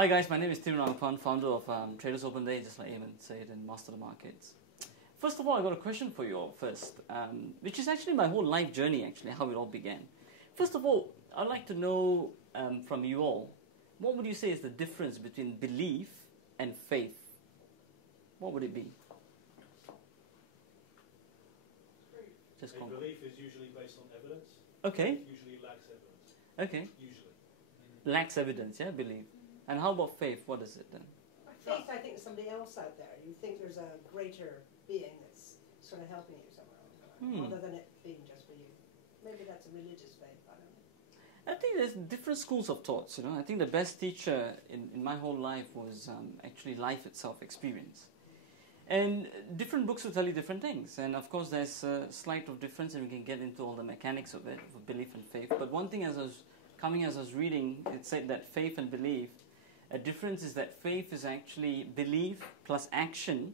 Hi guys, my name is Thiru, Nagappan, founder of Traders Open Day, just like Eamon said, and Master the Markets. First of all, I got a question for you all first, which is actually my whole life journey, actually, how it all began. First of all, I'd like to know from you all, what would you say is the difference between belief and faith? What would it be? Just belief is usually based on evidence. Okay. Faith usually lacks evidence. Okay. Usually. Lacks evidence, yeah, belief. And how about faith? What is it then? Faith, I think, is somebody else out there. You think there's a greater being that's sort of helping you somewhere, other than it being just for you. Maybe that's a religious faith, I don't know. I think there's different schools of thoughts, you know. I think the best teacher in my whole life was actually life itself, experience. And different books will tell you different things. And of course there's a slight of difference, and we can get into all the mechanics of it, of belief and faith. But one thing as I was reading, it said that faith and belief, a difference is that faith is actually belief plus action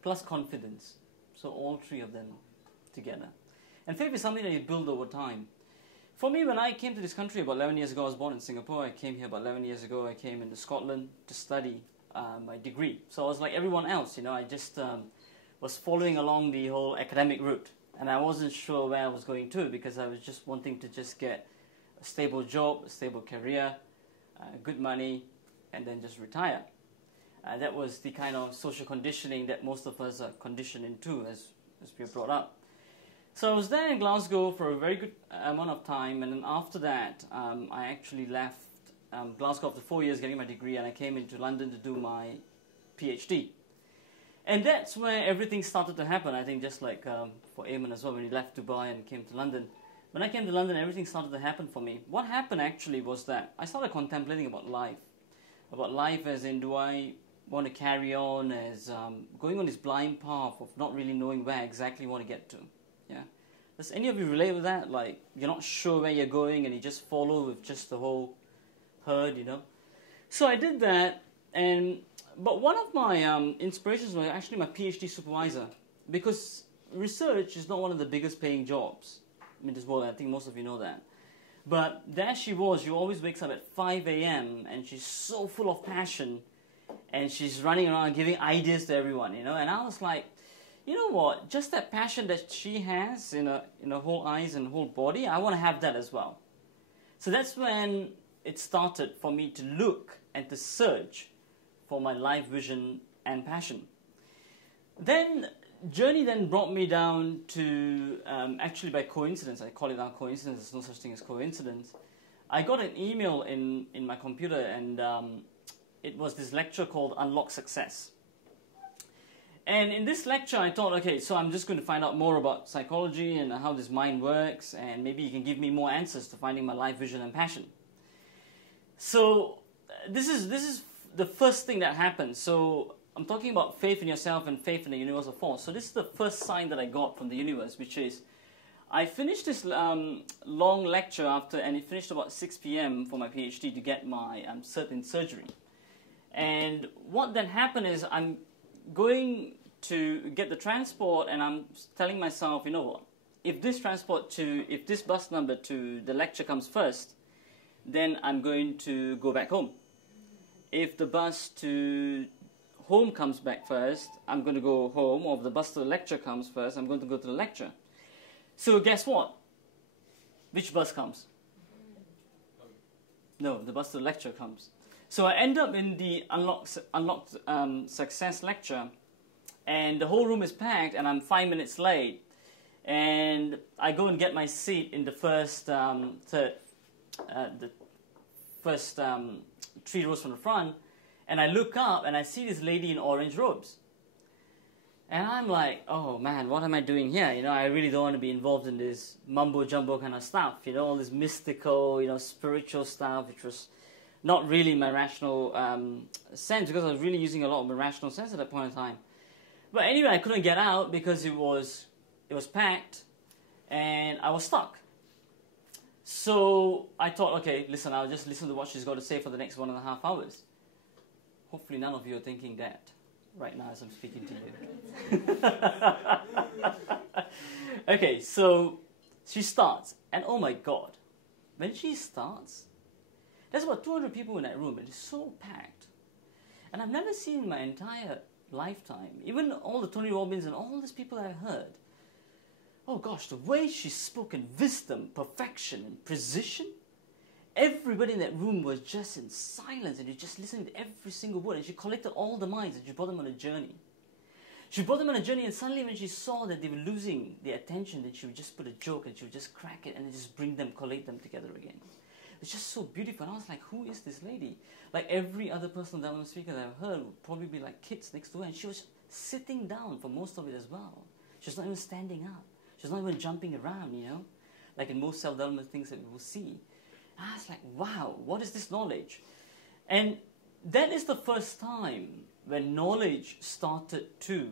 plus confidence. So all three of them together. And faith is something that you build over time. For me, when I came to this country about 11 years ago, I was born in Singapore. I came here about 11 years ago. I came into Scotland to study my degree. So I was like everyone else, you know. I just was following along the whole academic route. And I wasn't sure where I was going to, because I was just wanting to just get a stable job, a stable career, good money, and then just retire. That was the kind of social conditioning that most of us are conditioned into as we are brought up. So I was there in Glasgow for a very good amount of time, and then after that I actually left Glasgow after 4 years getting my degree, and I came into London to do my PhD. And that's where everything started to happen, I think, just like for Eamon as well, when he left Dubai and came to London. When I came to London, everything started to happen for me. What happened actually was that I started contemplating about life. About life as in, do I want to carry on as going on this blind path of not really knowing where exactly you want to get to? Yeah. Does any of you relate with that? Like, you're not sure where you're going and you just follow with just the whole herd, you know? So I did that, but one of my inspirations was actually my PhD supervisor, because research is not one of the biggest paying jobs in this world. I think most of you know that. But there she was. She always wakes up at 5 a.m. and she's so full of passion, and she's running around giving ideas to everyone, you know. And I was like, you know what? Just that passion that she has in her whole eyes and whole body, I want to have that as well. So that's when it started for me to look and to search for my life vision and passion. Then journey then brought me down to, actually by coincidence, I call it now coincidence, there's no such thing as coincidence. I got an email in my computer, and it was this lecture called Unlock Success. And in this lecture I thought, okay, so I'm just going to find out more about psychology and how this mind works, and maybe you can give me more answers to finding my life vision and passion. So this is the first thing that happened. So I'm talking about faith in yourself and faith in the universal force. So this is the first sign that I got from the universe, which is I finished this long lecture and it finished about 6 p.m. for my PhD to get my cert in surgery. And what then happened is I'm going to get the transport, and I'm telling myself, you know what, if this bus number to the lecture comes first, then I'm going to go back home. If the bus to home comes back first, I'm going to go home, or if the bus to the lecture comes first, I'm going to go to the lecture. So guess what? Which bus comes? No, the bus to the lecture comes. So I end up in the Unlocked Success lecture, and the whole room is packed, and I'm 5 minutes late. And I go and get my seat in the first three rows from the front, and I look up and I see this lady in orange robes. And I'm like, oh man, what am I doing here? You know, I really don't want to be involved in this mumbo-jumbo kind of stuff, you know, all this mystical, you know, spiritual stuff, which was not really my rational sense, because I was really using a lot of my rational sense at that point in time. But anyway, I couldn't get out because it was packed, and I was stuck. So I thought, okay, listen, I'll just listen to what she's got to say for the next 1.5 hours. Hopefully none of you are thinking that right now as I'm speaking to you. Okay, so she starts, and oh my God, when she starts, there's about 200 people in that room, and it's so packed. And I've never seen in my entire lifetime, even all the Tony Robbins and all these people I've heard, oh gosh, the way she spoke in wisdom, perfection, and precision, everybody in that room was just in silence and you just listened to every single word, and she collected all the minds and she brought them on a journey. She brought them on a journey, and suddenly when she saw that they were losing their attention, then she would just put a joke and she would just crack it and then just bring them, collate them together again. It's just so beautiful. And I was like, who is this lady? Like every other person that I'm speaking that I've heard would probably be like kids next to her, and she was sitting down for most of it as well. She was not even standing up. She was not even jumping around, you know, like in most self-development things that we will see. And I was like, wow, what is this knowledge? And that is the first time when knowledge started to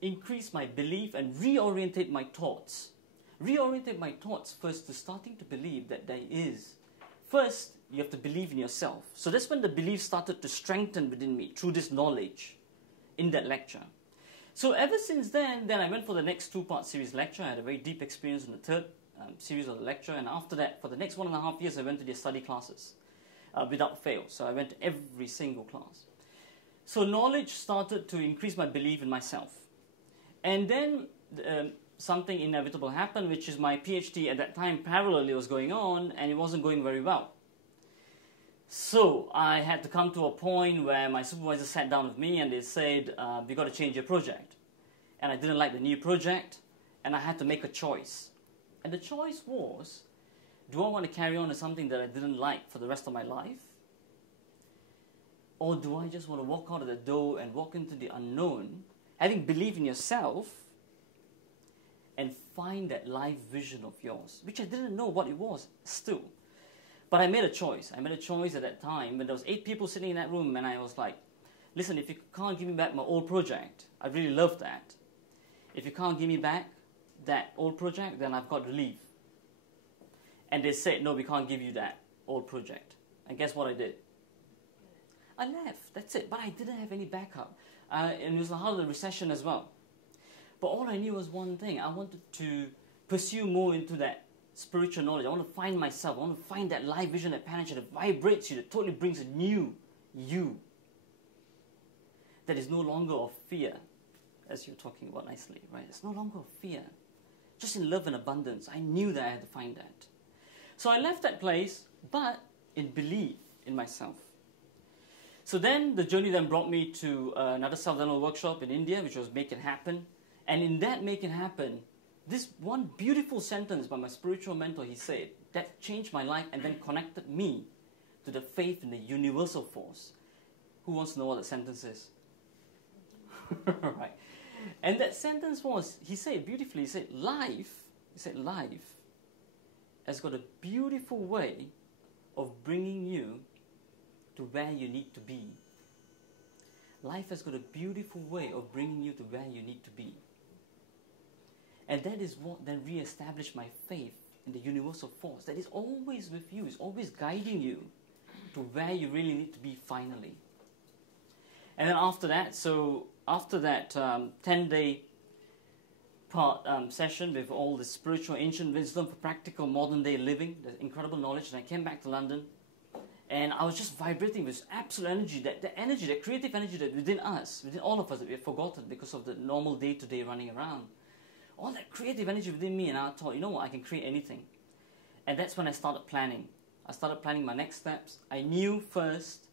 increase my belief and reorientate my thoughts. Reorientate my thoughts first to starting to believe that there is. First, you have to believe in yourself. So that's when the belief started to strengthen within me through this knowledge in that lecture. So ever since then I went for the next 2-part series lecture. I had a very deep experience in the third series of the lecture. And after that, for the next 1.5 years, I went to their study classes without fail. So I went to every single class. So knowledge started to increase my belief in myself. And then something inevitable happened, which is my PhD at that time parallelly was going on, and it wasn't going very well. So I had to come to a point where my supervisor sat down with me and they said, "We got to change your project." And I didn't like the new project, and I had to make a choice. And the choice was, do I want to carry on with something that I didn't like for the rest of my life? Or do I just want to walk out of the door and walk into the unknown, having belief in yourself, and find that life vision of yours, which I didn't know what it was still. But I made a choice. I made a choice at that time when there was 8 people sitting in that room, and I was like, listen, if you can't give me back my old project, I really love that. If you can't give me back that old project, then I've got to leave. And they said, no, we can't give you that old project. And guess what I did? I left, that's it. But I didn't have any backup. And it was the heart of the recession as well. But all I knew was one thing. I wanted to pursue more into that spiritual knowledge. I want to find myself. I want to find that life vision, that passion that vibrates you, that totally brings a new you. That is no longer of fear, as you're talking about nicely, right? It's no longer of fear. Just in love and abundance. I knew that I had to find that. So I left that place, but in belief in myself. So then the journey then brought me to another self-development workshop in India, which was Make It Happen. And in that Make It Happen, this one beautiful sentence by my spiritual mentor, he said, that changed my life and then connected me to the faith in the universal force. Who wants to know what that sentence is? Right. And that sentence was, he said beautifully, he said, life has got a beautiful way of bringing you to where you need to be. Life has got a beautiful way of bringing you to where you need to be. And that is what then re-established my faith in the universal force that is always with you, is always guiding you to where you really need to be finally. And then after that, 10-day session with all the spiritual ancient wisdom for practical modern day living, the incredible knowledge, and I came back to London. And I was just vibrating with absolute energy, that energy, that creative energy that within us, within all of us, that we have forgotten because of the normal day-to-day running around. All that creative energy within me, and I thought, you know what, I can create anything. And that's when I started planning. I started planning my next steps. I knew first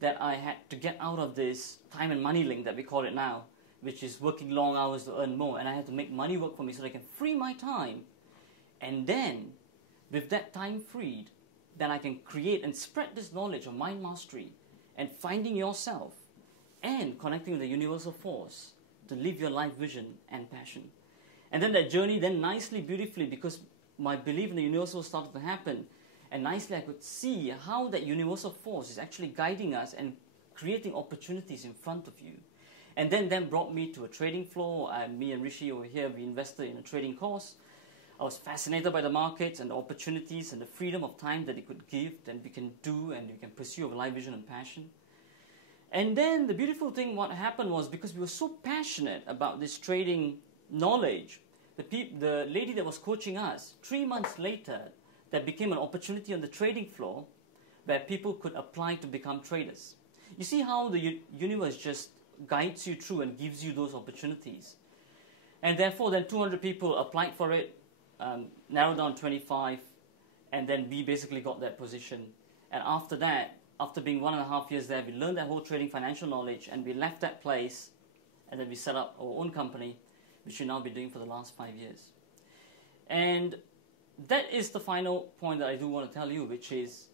that I had to get out of this time and money link that we call it now, which is working long hours to earn more. And I had to make money work for me so that I can free my time. And then, with that time freed, then I can create and spread this knowledge of mind mastery and finding yourself and connecting with the universal force to live your life vision and passion. And then that journey then nicely, beautifully, because my belief in the universal started to happen, and nicely I could see how that universal force is actually guiding us and creating opportunities in front of you. And then brought me to a trading floor. Me and Rishi over here, we invested in a trading course. I was fascinated by the markets and the opportunities and the freedom of time that it could give, that we can do and we can pursue our life vision and passion. And then the beautiful thing, what happened was, because we were so passionate about this trading knowledge, the lady that was coaching us, 3 months later, that became an opportunity on the trading floor where people could apply to become traders. You see how the universe just guides you through and gives you those opportunities. And therefore, then 200 people applied for it, narrowed down 25, and then we basically got that position. And after that, after being 1.5 years there, we learned that whole trading financial knowledge, and we left that place, and then we set up our own company, which we've now been doing for the last 5 years. And that is the final point that I do want to tell you, which is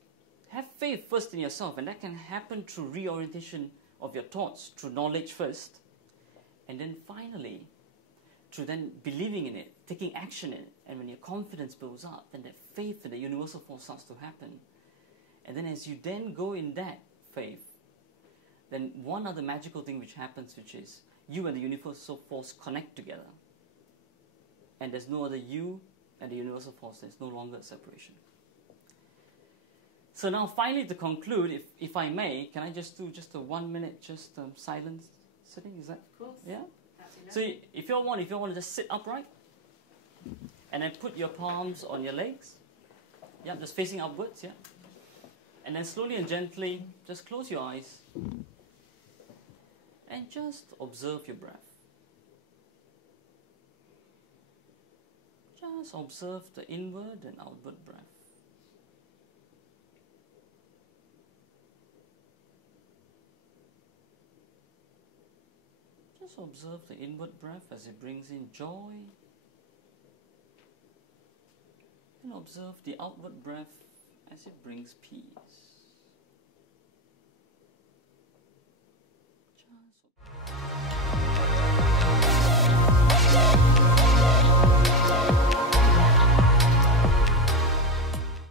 have faith first in yourself, and that can happen through reorientation of your thoughts, through knowledge first, and then finally, through then believing in it, taking action in it. And when your confidence builds up, then that faith in the universal force starts to happen. And then as you then go in that faith, then one other magical thing which happens, which is you and the universal force connect together. And there's no other you and the universal force. There's no longer a separation. So now finally to conclude, if I may, can I just do just a 1 minute silence sitting? Is that? Of course. Yeah? So if you want to just sit upright and then put your palms on your legs. Yeah, just facing upwards, yeah. And then slowly and gently just close your eyes and just observe your breath. Just observe the inward and outward breath. Just observe the inward breath as it brings in joy, and observe the outward breath as it brings peace.